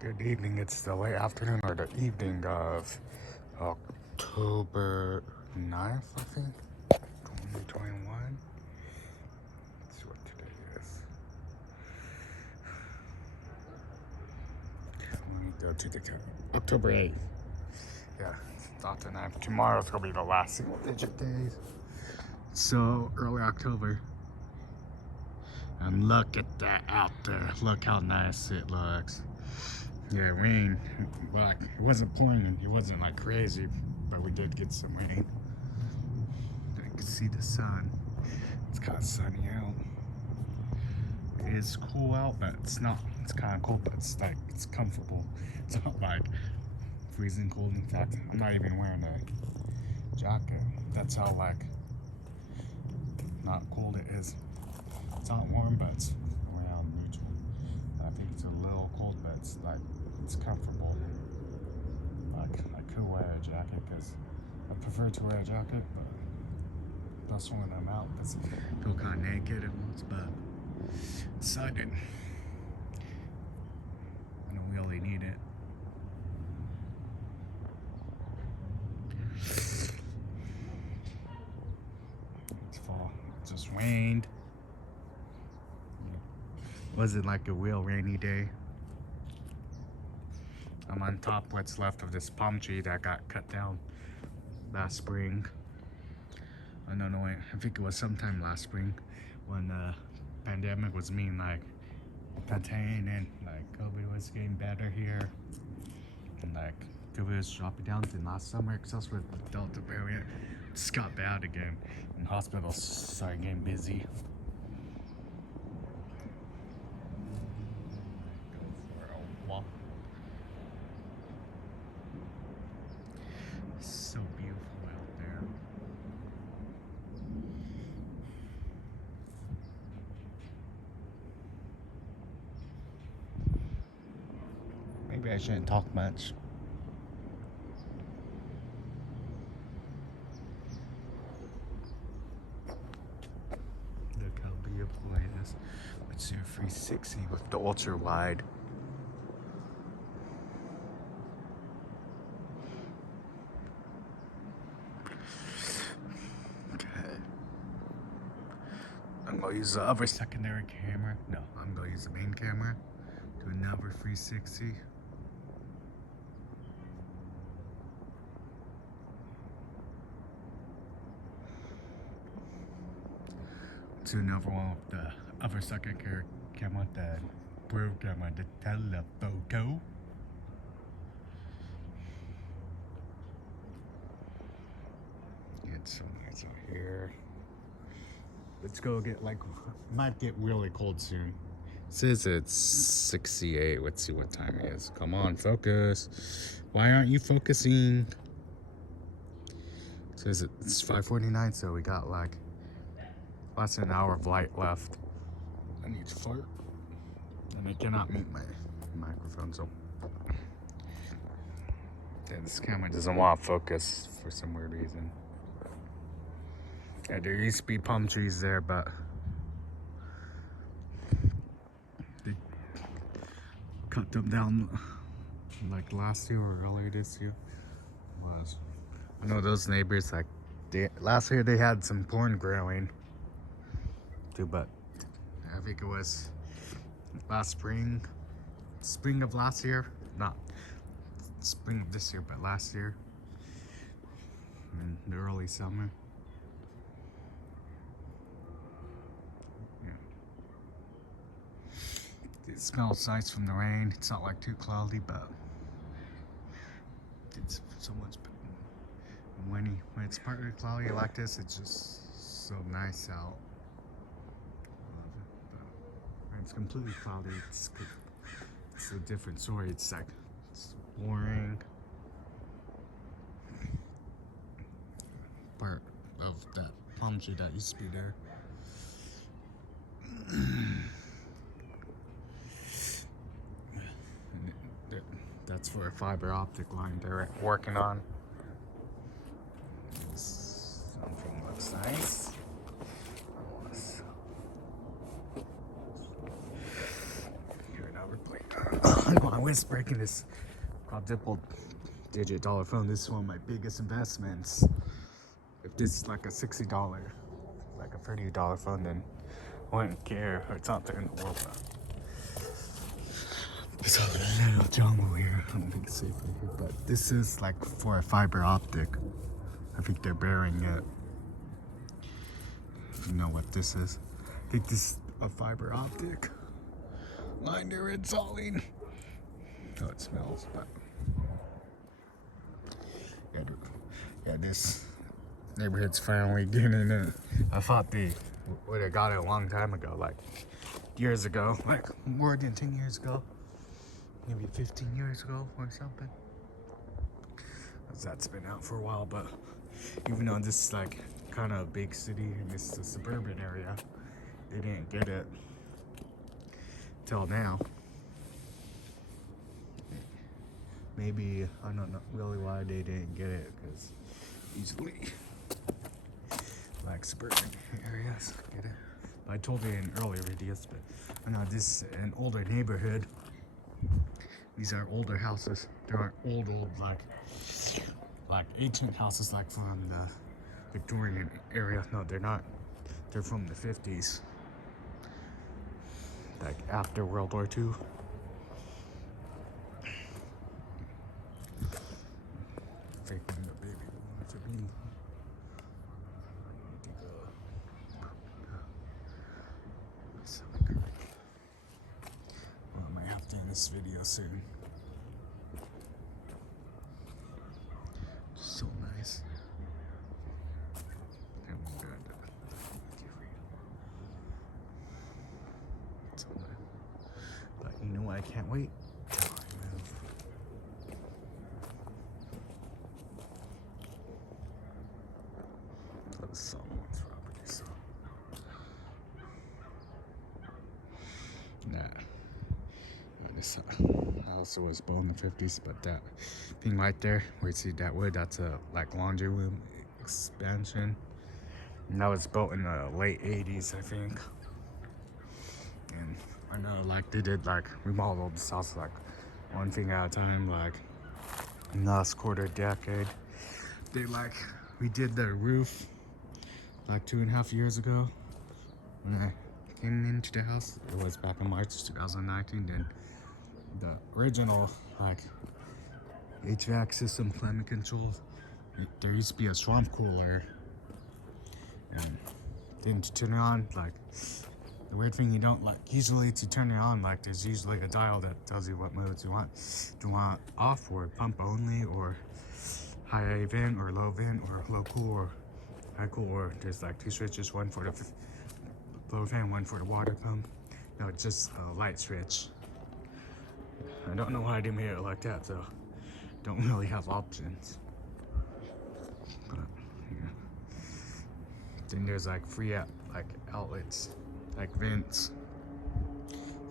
Good evening. It's the late afternoon or the evening of October 9th, I think, 2021. Let's see what today is. Let me go to the October 8th. Yeah, it's not the 9th. Tomorrow's going to be the last single digit days. So, early October. And look at that out there. Look how nice it looks. Yeah, rain. Like, it wasn't pouring. It wasn't like crazy, but we did get some rain. I can see the sun. It's kind of sunny out. It is cool out, but it's not. It's kind of cold, but it's like it's comfortable. It's not like freezing cold. In fact, I'm not even wearing a jacket. That's how like not cold it is. It's not warm, but it's around neutral. I think it's a little cold, but it's like it's comfortable. Like I could wear a jacket because I prefer to wear a jacket, but that's when I'm out. Because I feel kind of naked and once, but decided I don't really need it. It's fall. It just rained. Wasn't like a real rainy day. I'm on top what's left of this palm tree that got cut down last spring. I don't know, I think it was sometime last spring when the pandemic was like contained and like COVID was getting better here. And like COVID was dropping down to last summer, except with the Delta variant. It just got bad again. And hospitals started getting busy. Go for a walk. So beautiful out there. Maybe I shouldn't talk much. Look how beautiful it is. It's your 360 with the ultra wide. Okay. I'm gonna use the other secondary camera. No, I'm gonna use the main camera. Do another 360. Do another one with the other secondary camera, the blue camera, the telephoto. Get some lights out here. Let's go get like, might get really cold soon. It says it's 68. Let's see what time it is. Come on, focus. Why aren't you focusing? It says it's 5:49, so we got like less than an hour of light left. I need to fart. And I cannot mute my microphone, so. Yeah, this camera doesn't want to focus for some weird reason. Yeah, there used to be palm trees there, but they cut them down like last year or earlier this year. I know those neighbors, like, last year they had some corn growing too, but I think it was last spring of last year, not spring of this year, but last year in the early summer. It smells nice from the rain. It's not like too cloudy, but it's so much. When it's partly cloudy like this, it's just so nice out. I love it. But when it's completely cloudy, it's a different story. It's like it's boring. Part of that palm tree that used to be there. That's for a fiber optic line they're working on. Something looks nice. Here, now we're playing. risk breaking this quadruple digit dollar phone. This is one of my biggest investments. If this is like a $60, like a $30 phone, then I wouldn't care. It's out there in the world. It's a little jungle here. I don't think it's safe right here, but this is like for a fiber optic. I think they're burying it. If you know what this is. I think this is a fiber optic line they're installing. Oh, it smells, but yeah, this neighborhood's finally getting it. I thought they would have got it a long time ago, like years ago, like more than 10 years ago, maybe 15 years ago or something. That's been out for a while, but even though this is like kind of a big city and this is a suburban area, they didn't get it till now. Maybe, I don't know really why they didn't get it, because usually like suburban areas get it. I told you in earlier videos, but I know this is an older neighborhood. These are older houses. There are old like ancient houses, like from the Victorian area. No, they're not. They're from the 50s, like after World War II. Faking the baby to be. Well, I might have to end this video soon. So nice. Oh my God. So nice. But you know what? I can't wait till I move. That's someone's property, so. Nah. This house was built in the 50s, but that thing right there, where you see that wood, that's a like laundry room expansion. And that was built in the late 80s, I think. And I know like they did like remodel this house like one thing at a time, like in the last quarter decade. They like redid the roof like 2.5 years ago when I came into the house. It was back in March 2019. Then the original like HVAC system, climate control, there used to be a swamp cooler, and then to turn it on, like the weird thing, you don't like usually to turn it on, like there's usually a dial that tells you what modes you want. Do you want off or pump only, or high vent or low vent, or low cool or high cool, or there's like two switches, one for the low vent, one for the water pump. No, it's just a light switch. I don't know why they made it like that, so don't really have options. But yeah. Then there's like free outlets, like vents.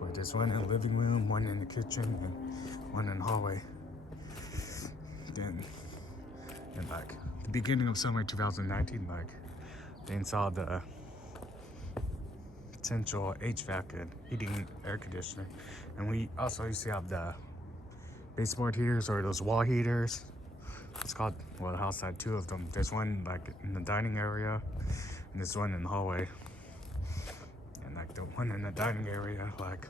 But there's one in the living room, one in the kitchen, and one in the hallway. Then in like the beginning of summer 2019, like they installed the central HVAC and heating and air conditioner. And we also used to have the baseboard heaters, or those wall heaters. It's called, well, the house had two of them. There's one like in the dining area, and there's one in the hallway. And like the one in the dining area, like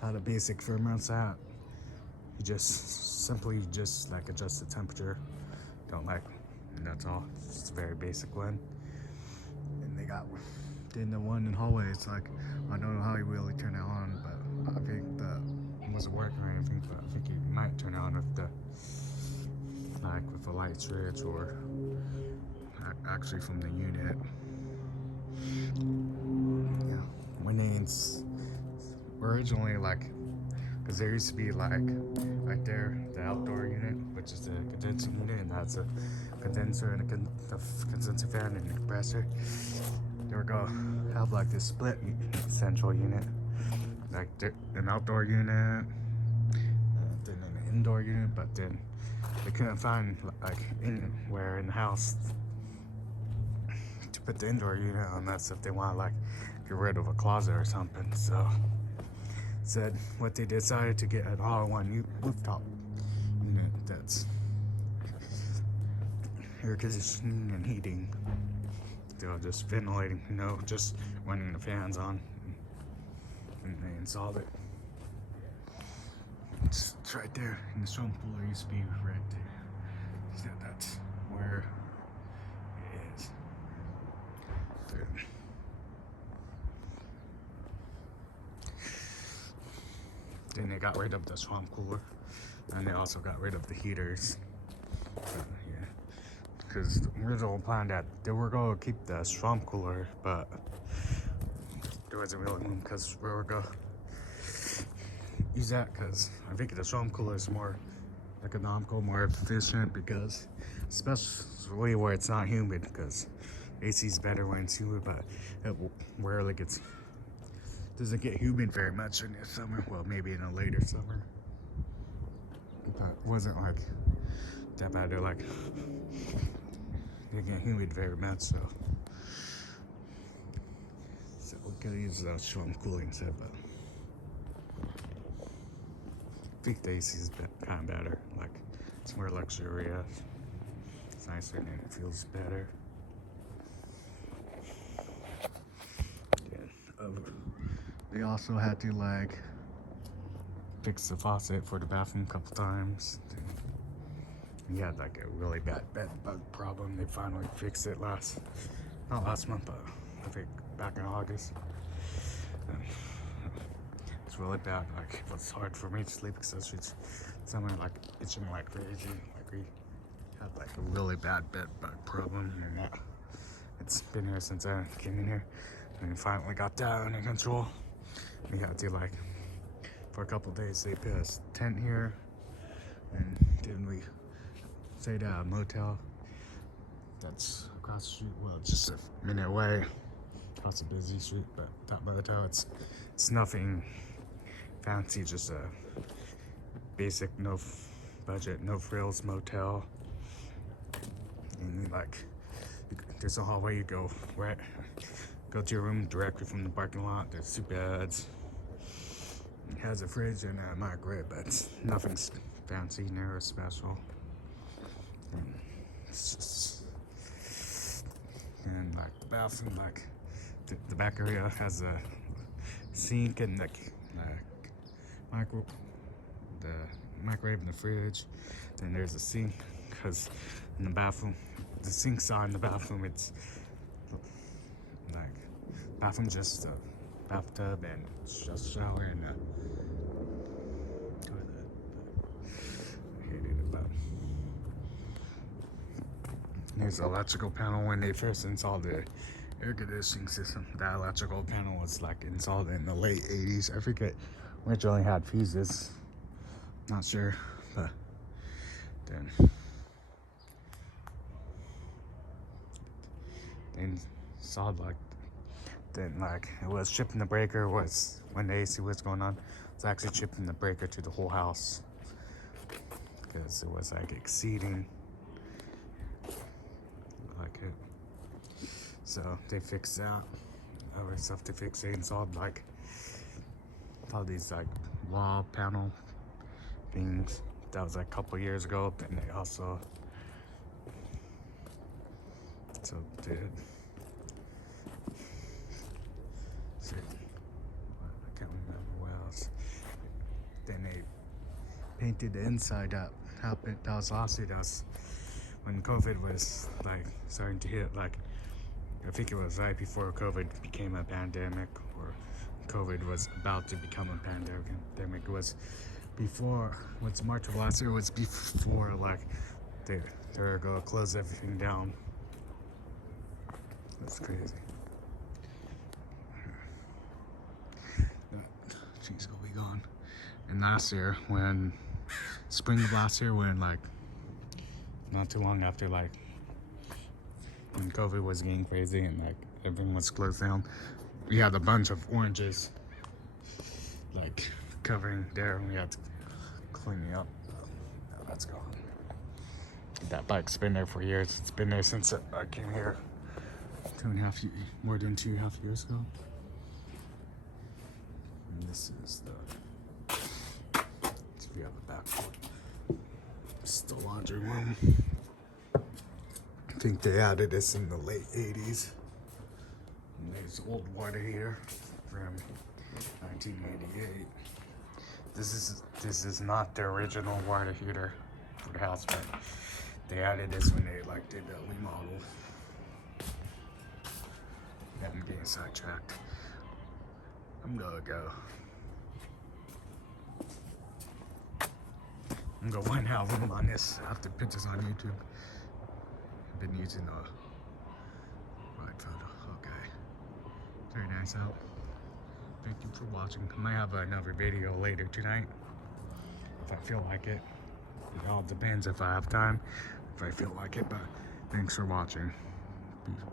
had a basic firmware set. You just simply just like adjust the temperature. Don't like, and that's all. It's just a very basic one. And they got, then the one in the hallway, it's like, I don't know how you really turn it on, but I think that it wasn't working or anything, but I think you might turn it on with the, like with a light switch, or actually from the unit. Yeah, when it's originally like, because there used to be like right there the outdoor unit, which is the condensing unit, and that's a condenser and a condenser fan and a compressor. They were gonna have like this split central unit, like an outdoor unit, then an indoor unit, but then they couldn't find like anywhere in the house to put the indoor unit unless if they want to like get rid of a closet or something. So said what they decided to get an all-in-one rooftop unit that's air conditioning and heating. They're just ventilating, just running the fans on, and they installed it. It's right there, and the swimming pool used to be right there. So that's where it is. There. Then they got rid of the swamp cooler, and they also got rid of the heaters. Yeah, because the original plan that they were going to keep the swamp cooler, but there wasn't really room because we were going to use that because I think the swamp cooler is more economical, more efficient, because especially where it's not humid, because AC is better when it's humid, but it rarely doesn't get humid very much in the summer. Well, maybe in a later summer, but it wasn't like that bad. They're like, they get humid very much, so we could use the swamp cooling instead, but I think the AC is kind of better. Like, it's more luxurious, it's nicer, and it feels better. Yeah. They also had to like fix the faucet for the bathroom a couple times. We had like a really bad bed bug problem. They finally fixed it not last month, but I think back in August. And it's really bad. Like, it was hard for me to sleep because it's somewhere like itching like crazy. Like, we had like a really bad bed bug problem, and it's been here since I came in here, and we finally got that under control. We had to, like, for a couple days they put a tent here, and then we stayed at a motel that's across the street. Well, just a minute away across a busy street, but that motel, it's nothing fancy, just a basic, no budget, no frills motel. And like, there's a hallway, you go to your room directly from the parking lot. There's 2 beds. It has a fridge and a microwave, but nothing fancy, never special. And it's just, and like the bathroom, like the back area has a sink and the microwave and the fridge. Then there's a sink, because in the bathroom, the sink's on the bathroom. It's like bathroom, just a bathtub and just a shower and a toilet. I hated it, but there's an electrical panel. When they first installed the air conditioning system, that electrical panel was like installed in the late 80s. I forget which only had fuses. Not sure, but then they installed it was chipping the breaker. Was when the AC was going on, it's actually chipping the breaker to the whole house because it was like exceeding like it. So they fixed that. Other stuff to fix. They installed like all these like wall panel things. That was like a couple years ago. Then they also did. I can't remember what else. Then they painted the inside up. That was last year. That was when COVID was like starting to hit. Like, I think it was right before COVID became a pandemic, or COVID was about to become a pandemic. It was before. What's March of last year was before like they were gonna close everything down. That's crazy. She's gonna be gone. And last year, spring of last year, when like not too long after, like when COVID was getting crazy and like everything was closed down, we had a bunch of oranges like covering there, and we had to clean it up. Now that's gone. That bike's been there for years. It's been there since I came here more than 2.5 years ago. And This is the, if you have a backboard, this is the laundry room. I think they added this in the late 80s. And there's old water heater from 1988. This is not the original water heater for the house, but they added this when they like did the remodel. Yeah, I'm getting sidetracked. I'm gonna go. I'm gonna find out room on this after pictures on YouTube. I've been using a right photo. Okay. Very nice out. Thank you for watching. I might have another video later tonight if I feel like it. It all depends if I have time, if I feel like it, but thanks for watching. Peace.